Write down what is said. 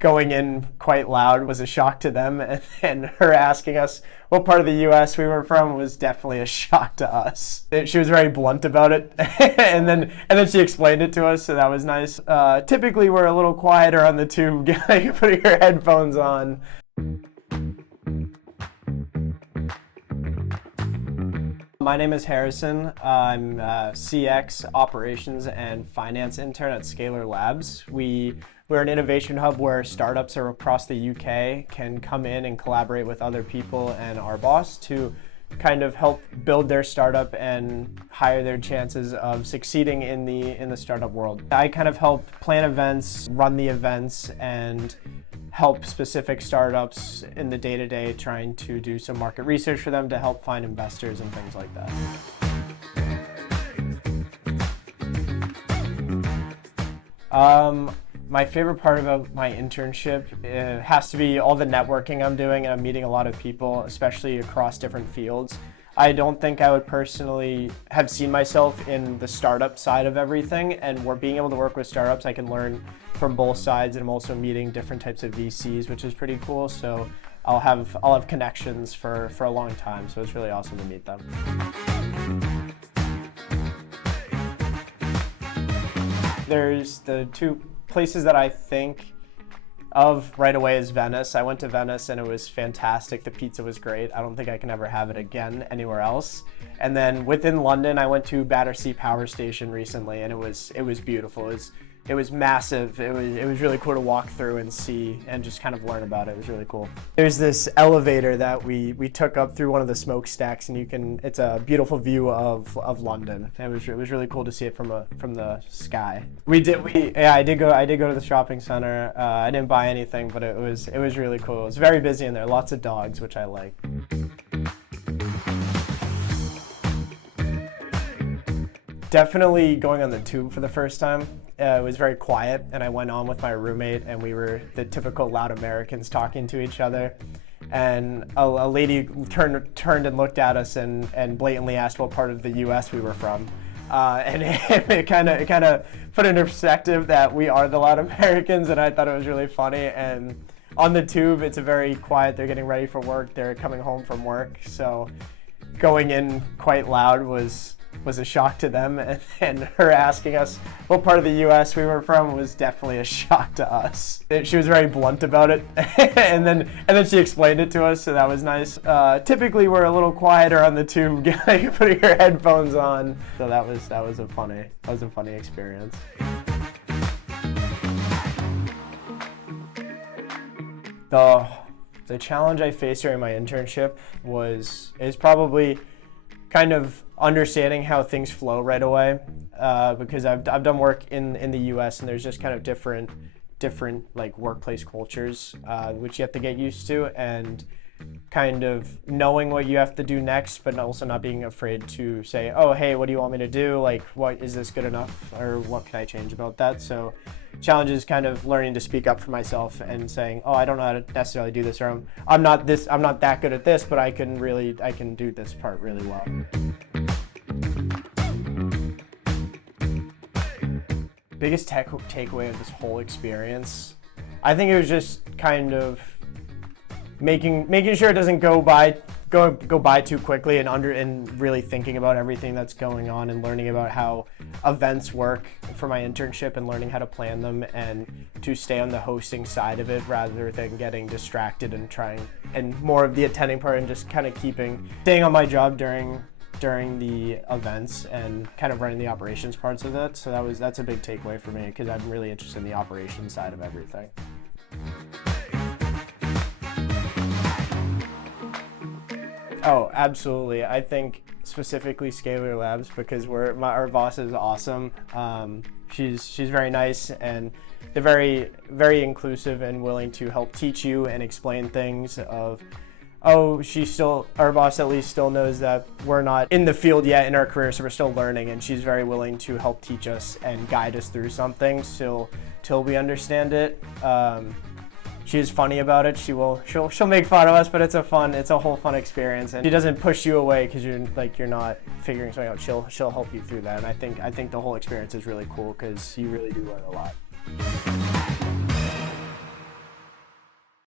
going in quite loud was a shock to them, and her asking us what part of the U.S. we were from was definitely a shock to us. She was very blunt about it, and then she explained it to us, so that was nice. Typically, we're a little quieter on the tube, putting your headphones on. My name is Harrison. I'm CX Operations and Finance Intern at Scalar Labs. We're an innovation hub where startups across the UK can come in and collaborate with other people and our boss to kind of help build their startup and higher their chances of succeeding in the startup world. I kind of help plan events, run the events, and help specific startups in the day-to-day trying to do some market research for them to help find investors and things like that. My favorite part about my internship has to be all the networking I'm doing, and I'm meeting a lot of people, especially across different fields. I don't think I would personally have seen myself in the startup side of everything, and we're being able to work with startups. I can learn from both sides, and I'm also meeting different types of VCs, which is pretty cool. So I'll have connections for a long time, so it's really awesome to meet them. There's the two places that I think of right away is Venice. I went to Venice and it was fantastic. The pizza was great. I don't think I can ever have it again anywhere else. And then within London, I went to Battersea Power Station recently, and it was beautiful. It was massive. It was really cool to walk through and see and just kind of learn about it. It was really cool. There's this elevator that we took up through one of the smokestacks, and it's a beautiful view of London. It was really cool to see it from the sky. I did go to the shopping center. I didn't buy anything, but it was really cool. It was very busy in there. Lots of dogs, which I like. Definitely going on the tube for the first time. It was very quiet, and I went on with my roommate, and we were the typical loud Americans talking to each other. And a lady turned and looked at us and blatantly asked what part of the U.S. we were from. And it kind of put into perspective that we are the loud Americans, and I thought it was really funny. And on the tube, it's very quiet. They're getting ready for work. They're coming home from work. So going in quite loud was a shock to them, and her asking us what part of the U.S. we were from was definitely a shock to us. She was very blunt about it, and then she explained it to us, so that was nice. Typically, we're a little quieter on the tube, putting your headphones on. So that was a funny experience. The challenge I faced during my internship is probably kind of understanding how things flow right away, because I've done work in the U.S. and there's just kind of different like workplace cultures, which you have to get used to, and kind of knowing what you have to do next, but also not being afraid to say, oh, hey, what do you want me to do? Like, what is this good enough, or what can I change about that? So challenge is kind of learning to speak up for myself and saying, oh, I don't know how to necessarily do this, or I'm not that good at this, but I can do this part really well. Biggest takeaway of this whole experience, I think it was just kind of making sure it doesn't go by too quickly, and really thinking about everything that's going on, and learning about how events work for my internship, and learning how to plan them, and to stay on the hosting side of it rather than getting distracted and more of the attending part, and just kind of staying on my job during the events and kind of running the operations parts of it. So that's a big takeaway for me, because I'm really interested in the operations side of everything. Oh, absolutely. I think specifically Scalar Labs, because our boss is awesome. She's very nice, and they're very, very inclusive and willing to help teach you and explain things of, oh, our boss at least still knows that we're not in the field yet in our career, so we're still learning, and she's very willing to help teach us and guide us through something till we understand it. She's funny about it. She'll make fun of us, but it's a whole fun experience, and she doesn't push you away because you're not figuring something out. She'll help you through that, and I think the whole experience is really cool because you really do learn a lot.